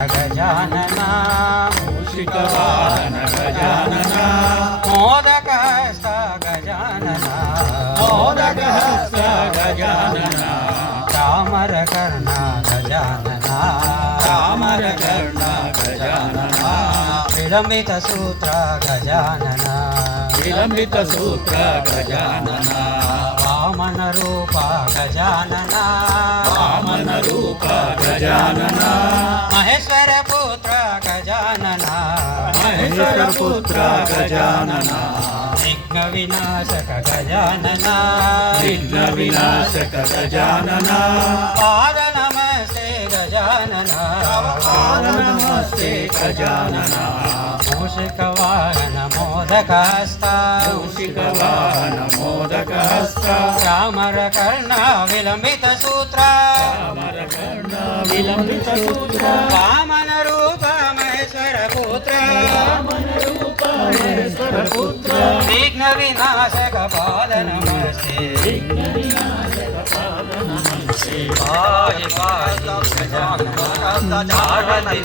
गजानना मूषिकवाहन गजानना मोदकहस्त गजानना मोदकहस्त गजानना चामरकर्णा गजानना चामरकर्णा गजानना विलम्बितसूत्र गजानना विलम्बितसूत्र गजानना वामनरूप गजानना वामनरूप गजानना महेश्वरपुत्र गजानना महेश्वरपुत्र गजानना विघ्नविनाशक गजानना विघ्नविनाशक गजानना पादनमस्ते गजानना नमस्ते गजानना मूषिकवाहन मोदकहस्त मूषिकवाहन मोदकहस्त चामरकर्ण विलम्बितसूत्र चामरकर्ण विलम्बितसूत्र वामनरूप महेश्वरपुत्र वामनरूप महेश्वरपुत्र विघ्नविनाशक पादनमस्ते विघ्नविनाशक पादनमस्ते पाहि पाहि गजानना पार्वती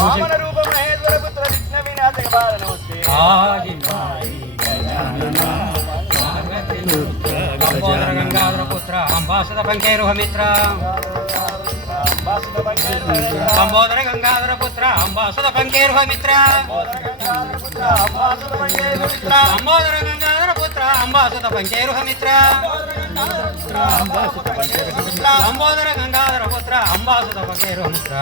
वामन रूप महेश्वर पुत्र विघ्न विनाशक पाद नमस्ते पाहि पाहि गजानना लंबोदर गंगाधर पुत्र अंबासुत पंकेरुह मित्र लंबोदर गंगाधर पुत्र अंबासुत पंकेरुह मित्र लंबोदर गंगाधर पुत्र अंबासुत पंकेरुह मित्र लंबोदर गंगाधर पुत्र अंबासुत पंकेरुह मित्र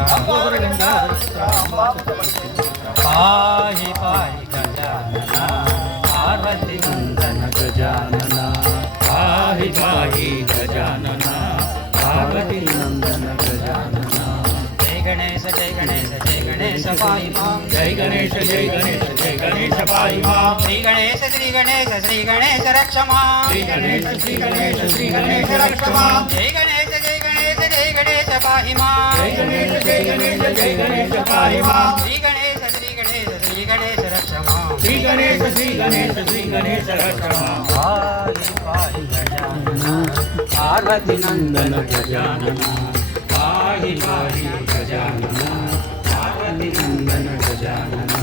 पाहि पाहि गजानना पार्वती नंदन गजानना पाहि पाहि गजानना पार्वती नंदन गजानना जय गणेश जय गणेश जय गणेश पाहि मां जय गणेश जय गणेश जय गणेश पाहि मां श्री गणेश रक्ष मां श्री गणेश रक्ष मां जय गणेश पाहि मां जय गणेश पाहि मां श्री गणेश रक्ष मां श्री गणेश रक्ष मां पाहि पाहि गजानना पार्वती नंदन गजानना पाहि पाहि गजानना पार्वती नंदन गजानना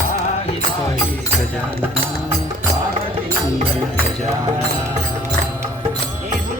पाहि पाहि गजानना